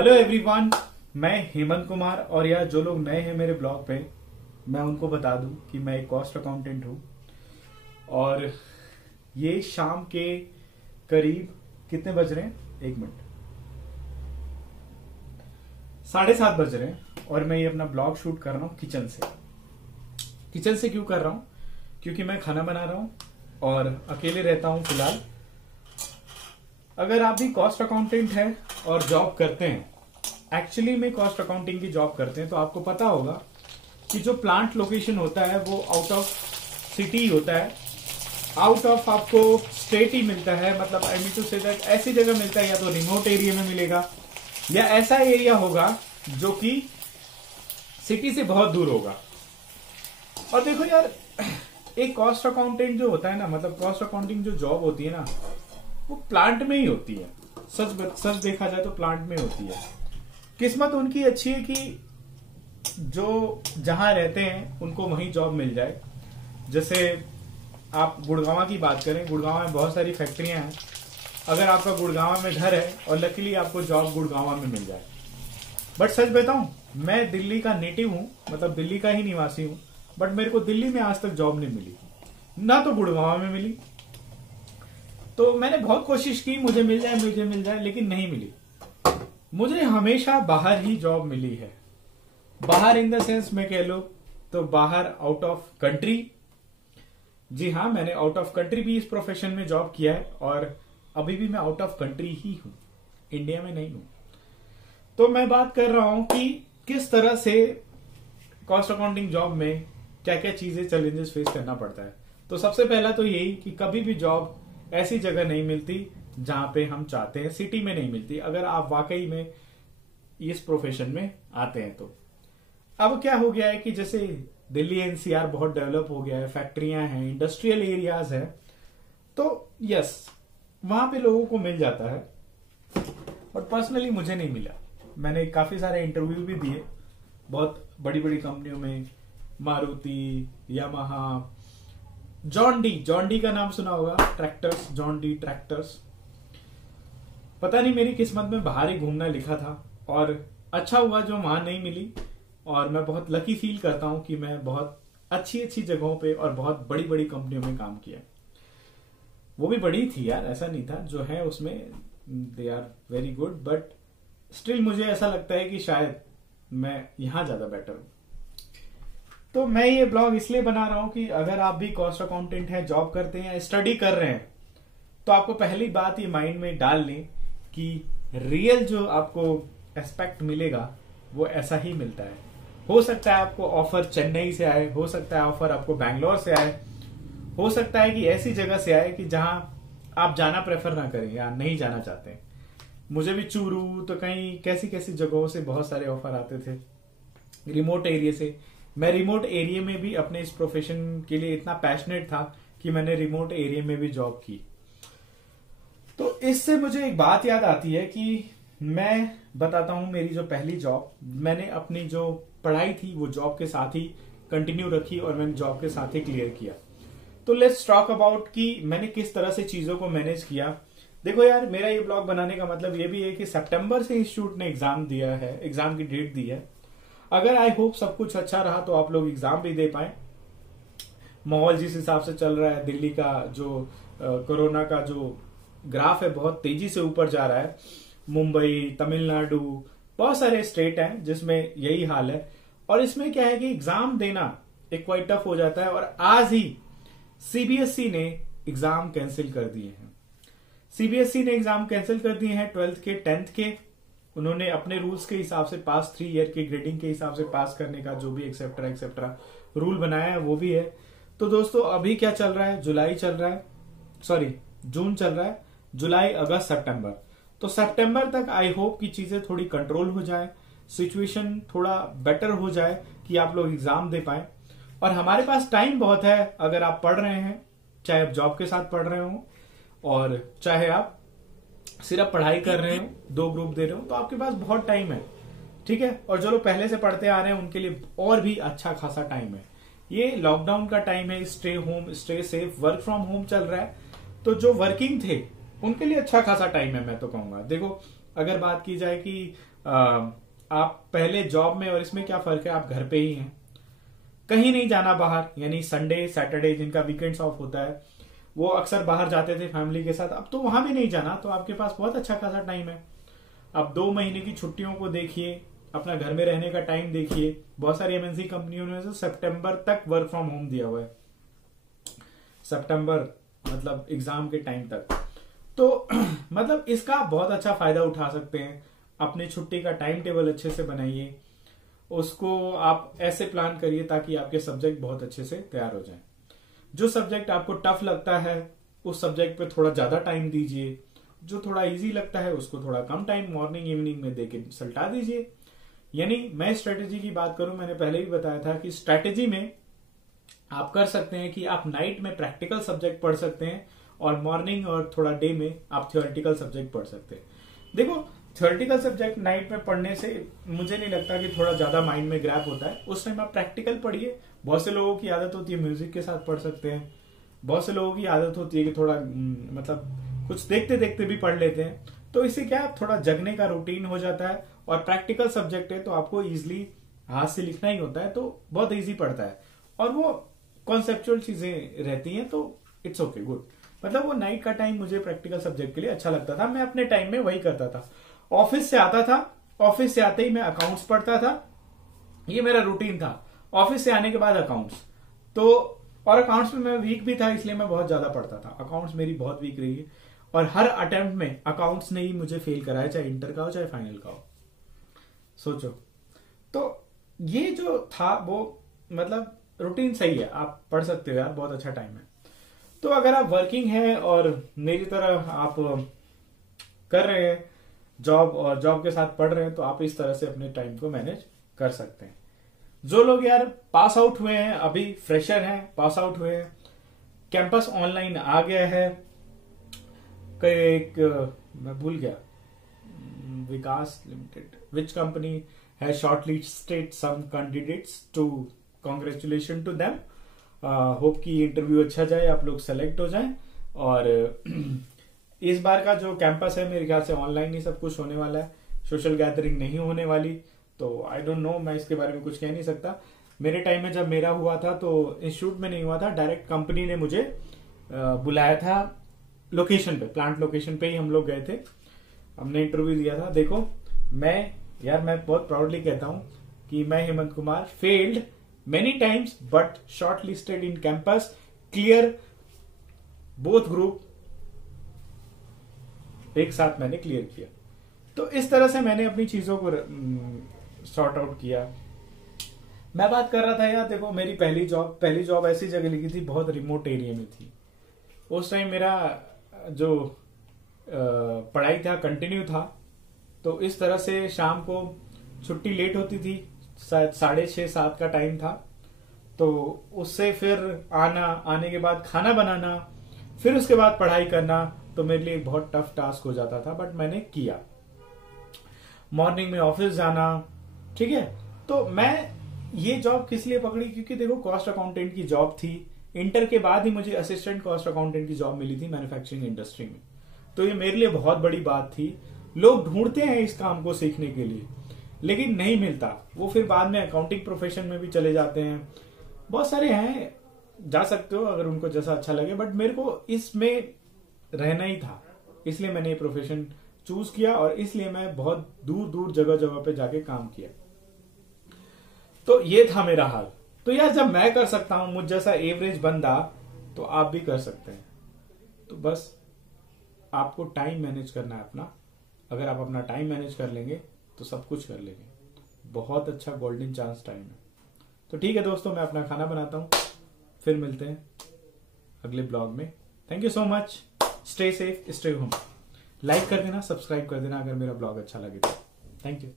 Hello everyone, मैं हेमंत कुमार। और यार जो लोग नए हैं मेरे ब्लॉग पे, मैं उनको बता दूं कि मैं एक कॉस्ट अकाउंटेंट हूं। और ये शाम के करीब कितने बज रहे हैं, 1 मिनट, 7:30 बज रहे हैं। और मैं ये अपना ब्लॉग शूट कर रहा हूँ किचन से। किचन से क्यों कर रहा हूँ? क्योंकि मैं खाना बना रहा हूँ और अकेले रहता हूँ फिलहाल। अगर आप भी कॉस्ट अकाउंटेंट हैं और जॉब करते हैं, एक्चुअली में कॉस्ट अकाउंटिंग की जॉब करते हैं, तो आपको पता होगा कि जो प्लांट लोकेशन होता है वो आउट ऑफ सिटी होता है, आउट ऑफ आपको स्टेट ही मिलता है। मतलब I mean to say that ऐसी जगह मिलता है, या तो रिमोट एरिया में मिलेगा या ऐसा एरिया होगा जो कि सिटी से बहुत दूर होगा। और देखो यार, एक कॉस्ट अकाउंटेंट जो होता है ना, मतलब कॉस्ट अकाउंटिंग जो जॉब होती है ना, वो प्लांट में ही होती है। सच देखा जाए तो प्लांट में होती है। किस्मत उनकी अच्छी है कि जो जहां रहते हैं उनको वहीं जॉब मिल जाए। जैसे आप गुड़गांव की बात करें, गुड़गांव में बहुत सारी फैक्ट्रियां हैं। अगर आपका गुड़गांव में घर है और लकीली आपको जॉब गुड़गांव में मिल जाए। बट सच बताऊं, मैं दिल्ली का नेटिव हूं, मतलब दिल्ली का ही निवासी हूं, बट मेरे को दिल्ली में आज तक जॉब नहीं मिली, ना तो गुड़गांव में मिली। तो मैंने बहुत कोशिश की मुझे मिल जाए, लेकिन नहीं मिली। मुझे हमेशा बाहर ही जॉब मिली है। बाहर इन द सेंस मैं कह लो तो बाहर आउट ऑफ कंट्री। जी हाँ, मैंने आउट ऑफ कंट्री भी इस प्रोफेशन में जॉब किया है और अभी भी मैं आउट ऑफ कंट्री ही हूं, इंडिया में नहीं हूं। तो मैं बात कर रहा हूं कि किस तरह से कॉस्ट अकाउंटिंग जॉब में क्या क्या चीजें, चैलेंजेस फेस करना पड़ता है। तो सबसे पहला तो यही कि कभी भी जॉब ऐसी जगह नहीं मिलती जहां पे हम चाहते हैं, सिटी में नहीं मिलती, अगर आप वाकई में इस प्रोफेशन में आते हैं तो। अब क्या हो गया है कि जैसे दिल्ली एनसीआर बहुत डेवलप हो गया है, फैक्ट्रियां हैं, इंडस्ट्रियल एरियाज है, तो यस, वहां पे लोगों को मिल जाता है। बट पर्सनली मुझे नहीं मिला। मैंने काफी सारे इंटरव्यू भी दिए बहुत बड़ी बड़ी कंपनियों में, मारुति, यामाहा, जॉन डी का नाम सुना होगा, ट्रैक्टर्स, जॉन डी ट्रैक्टर्स। पता नहीं मेरी किस्मत में बाहर ही घूमना लिखा था और अच्छा हुआ जो वहां नहीं मिली। और मैं बहुत लकी फील करता हूं कि मैं बहुत अच्छी अच्छी जगहों पे और बहुत बड़ी बड़ी कंपनियों में काम किया। वो भी बड़ी थी यार, ऐसा नहीं था, जो है उसमें they are very good, but still मुझे ऐसा लगता है कि शायद मैं यहां ज्यादा बेटर हूं। तो मैं ये ब्लॉग इसलिए बना रहा हूं कि अगर आप भी कॉस्ट अकाउंटेंट हैं, जॉब करते हैं, स्टडी कर रहे हैं, तो आपको पहली बात ये माइंड में डाल लें कि रियल जो आपको एस्पेक्ट मिलेगा वो ऐसा ही मिलता है। हो सकता है आपको ऑफर चेन्नई से आए, हो सकता है ऑफर आपको बैंगलोर से आए, हो सकता है कि ऐसी जगह से आए कि जहां आप जाना प्रेफर ना करें या नहीं जाना चाहते। मुझे भी चूरू तो कहीं कैसी कैसी जगहों से बहुत सारे ऑफर आते थे, रिमोट एरिया से। मैं रिमोट एरिया में भी अपने इस प्रोफेशन के लिए इतना पैशनेट था कि मैंने रिमोट एरिया में भी जॉब की। तो इससे मुझे एक बात याद आती है कि मैं बताता हूं, मेरी जो पहली जॉब, मैंने अपनी जो पढ़ाई थी वो जॉब के साथ ही कंटिन्यू रखी और मैंने जॉब के साथ ही क्लियर किया। तो लेट्स टॉक अबाउट कि मैंने किस तरह से चीजों को मैनेज किया। देखो यार, मेरा ये ब्लॉग बनाने का मतलब ये भी है कि सितंबर से इंस्टीट्यूट ने एग्जाम दिया है, एग्जाम की डेट दी है। अगर आई होप सब कुछ अच्छा रहा तो आप लोग एग्जाम भी दे पाए। माहौल जिस हिसाब से चल रहा है, दिल्ली का जो कोरोना का जो ग्राफ है बहुत तेजी से ऊपर जा रहा है। मुंबई, तमिलनाडु, बहुत सारे स्टेट हैं जिसमें यही हाल है। और इसमें क्या है कि एग्जाम देना एक क्वाइट टफ हो जाता है। और आज ही सीबीएसई ने एग्जाम कैंसिल कर दिए हैं। सीबीएसई ने एग्जाम कैंसिल कर दिए हैं 12th के, 10th के। उन्होंने अपने रूल्स के हिसाब से पास 3 ईयर के ग्रेडिंग के हिसाब से पास करने का जो भी एक्सेप्ट्रा रूल बनाया है वो भी है। तो दोस्तों अभी क्या चल रहा है, जून चल रहा है, जुलाई, अगस्त, सितंबर। तो सितंबर तक आई होप कि चीजें थोड़ी कंट्रोल हो जाए, सिचुएशन थोड़ा बेटर हो जाए कि आप लोग एग्जाम दे पाए। और हमारे पास टाइम बहुत है। अगर आप पढ़ रहे हैं, चाहे आप जॉब के साथ पढ़ रहे हो और चाहे आप सिर्फ पढ़ाई कर रहे हो, 2 ग्रुप दे रहे हो, तो आपके पास बहुत टाइम है, ठीक है। और जो लोग पहले से पढ़ते आ रहे हैं उनके लिए और भी अच्छा खासा टाइम है। ये लॉकडाउन का टाइम है, stay home, stay safe, work from home चल रहा है। तो जो वर्किंग थे उनके लिए अच्छा खासा टाइम है, मैं तो कहूंगा। देखो, अगर बात की जाए कि आप पहले जॉब में और इसमें क्या फर्क है, आप घर पे ही हैं, कहीं नहीं जाना बाहर, यानी संडे सैटरडे जिनका वीकेंड्स ऑफ होता है वो अक्सर बाहर जाते थे फैमिली के साथ, अब तो वहां भी नहीं जाना, तो आपके पास बहुत अच्छा खासा टाइम है। अब 2 महीने की छुट्टियों को देखिए, अपना घर में रहने का टाइम देखिए। बहुत सारी एमएनसी कंपनियों ने तो सितंबर तक वर्क फ्रॉम होम दिया हुआ है, सितंबर मतलब एग्जाम के टाइम तक। तो मतलब इसका आप बहुत अच्छा फायदा उठा सकते हैं। अपने छुट्टी का टाइम टेबल अच्छे से बनाइए, उसको आप ऐसे प्लान करिए ताकि आपके सब्जेक्ट बहुत अच्छे से तैयार हो जाएं। जो सब्जेक्ट आपको टफ लगता है उस सब्जेक्ट पे थोड़ा ज्यादा टाइम दीजिए, जो थोड़ा इजी लगता है उसको थोड़ा कम टाइम मॉर्निंग इवनिंग में देके सल्टा दीजिए। यानी मैं स्ट्रेटेजी की बात करूं, मैंने पहले भी बताया था कि स्ट्रेटेजी में आप कर सकते हैं कि आप नाइट में प्रैक्टिकल सब्जेक्ट पढ़ सकते हैं और मॉर्निंग और थोड़ा डे में आप थियोरेटिकल सब्जेक्ट पढ़ सकते हैं। देखो थियोरेटिकल सब्जेक्ट नाइट में पढ़ने से मुझे नहीं लगता कि थोड़ा ज्यादा माइंड में ग्रैप होता है, उस टाइम आप प्रैक्टिकल पढ़िए। बहुत से लोगों की आदत होती है म्यूजिक के साथ पढ़ सकते हैं, बहुत से लोगों की आदत होती है कि थोड़ा मतलब कुछ देखते देखते भी पढ़ लेते हैं। तो इससे क्या थोड़ा जगने का रूटीन हो जाता है, और प्रैक्टिकल सब्जेक्ट है तो आपको इजिली हाथ से लिखना ही होता है, तो बहुत इजी पड़ता है और वो कॉन्सेप्चुअल चीजें रहती हैं, तो इट्स ओके गुड। मतलब वो नाइट का टाइम मुझे प्रैक्टिकल सब्जेक्ट के लिए अच्छा लगता था, मैं अपने टाइम में वही करता था। ऑफिस से आता था, ऑफिस से आते ही मैं अकाउंट्स पढ़ता था, ये मेरा रूटीन था। ऑफिस से आने के बाद अकाउंट्स, तो और अकाउंट्स में मैं वीक भी था इसलिए मैं बहुत ज्यादा पढ़ता था। अकाउंट्स मेरी बहुत वीक रही है और हर अटेम्प्ट में अकाउंट्स ने ही मुझे फेल कराया, चाहे इंटर का हो चाहे फाइनल का हो। सोचो, तो ये जो था वो मतलब रूटीन सही है, आप पढ़ सकते हो यार, बहुत अच्छा टाइम है। तो अगर आप वर्किंग है और मेरी तरह आप कर रहे हैं जॉब और जॉब के साथ पढ़ रहे हैं, तो आप इस तरह से अपने टाइम को मैनेज कर सकते हैं। जो लोग यार पास आउट हुए हैं, अभी फ्रेशर हैं, पास आउट हुए हैं, कैंपस ऑनलाइन आ गया है, एक मैं भूल गया, Vikas limited, which company has shortlisted some candidates to congratulation to them. Hope कि इंटरव्यू अच्छा जाए, आप लोग सेलेक्ट हो जाएं। और इस बार का जो कैंपस है मेरे ख्याल से ऑनलाइन ही सब कुछ होने वाला है, सोशल गैदरिंग नहीं होने वाली। तो आई डोंट नो, मैं इसके बारे में कुछ कह नहीं सकता। मेरे टाइम में जब मेरा हुआ था तो इंस्टीट्यूट में नहीं हुआ था, डायरेक्ट कंपनी ने मुझे बुलाया था लोकेशन पे, प्लांट लोकेशन पे ही हम लोग गए थे, हमने इंटरव्यू दिया था। देखो मैं बहुत प्राउडली कहता हूं कि मैं Hemant Kumar failed many times but shortlisted in campus, clear both group, एक साथ मैंने क्लियर किया। तो इस तरह से मैंने अपनी चीजों को सॉर्ट आउट किया। मैं बात कर रहा था यार, देखो मेरी पहली जॉब ऐसी जगह लगी थी, बहुत रिमोट एरिया में थी। उस टाइम मेरा जो पढ़ाई था कंटिन्यू था, तो इस तरह से शाम को छुट्टी लेट होती थी, 6:30-7 का टाइम था। तो उससे फिर आने के बाद खाना बनाना, फिर उसके बाद पढ़ाई करना, तो मेरे लिए बहुत टफ टास्क हो जाता था, बट मैंने किया। मॉर्निंग में ऑफिस जाना, ठीक है। तो मैं ये जॉब किस लिए पकड़ी, क्योंकि देखो कॉस्ट अकाउंटेंट की जॉब थी, इंटर के बाद ही मुझे असिस्टेंट कॉस्ट अकाउंटेंट की जॉब मिली थी मैन्युफैक्चरिंग इंडस्ट्री में। तो ये मेरे लिए बहुत बड़ी बात थी। लोग ढूंढते हैं इस काम को सीखने के लिए, लेकिन नहीं मिलता, वो फिर बाद में अकाउंटिंग प्रोफेशन में भी चले जाते हैं। बहुत सारे हैं, जा सकते हो अगर उनको जैसा अच्छा लगे, बट मेरे को इसमें रहना ही था, इसलिए मैंने ये प्रोफेशन चूज किया और इसलिए मैं बहुत दूर दूर जगह जगह पे जाके काम किया। तो ये था मेरा हाल। तो यार जब मैं कर सकता हूं, मुझ जैसा एवरेज बंदा, तो आप भी कर सकते हैं। तो बस आपको टाइम मैनेज करना है अपना। अगर आप अपना टाइम मैनेज कर लेंगे तो सब कुछ कर लेंगे। बहुत अच्छा गोल्डन चांस टाइम है। तो ठीक है दोस्तों, मैं अपना खाना बनाता हूं, फिर मिलते हैं अगले ब्लॉग में। Thank you so much, stay safe, stay home. Like कर देना, सब्सक्राइब कर देना अगर मेरा ब्लॉग अच्छा लगे तो। Thank you.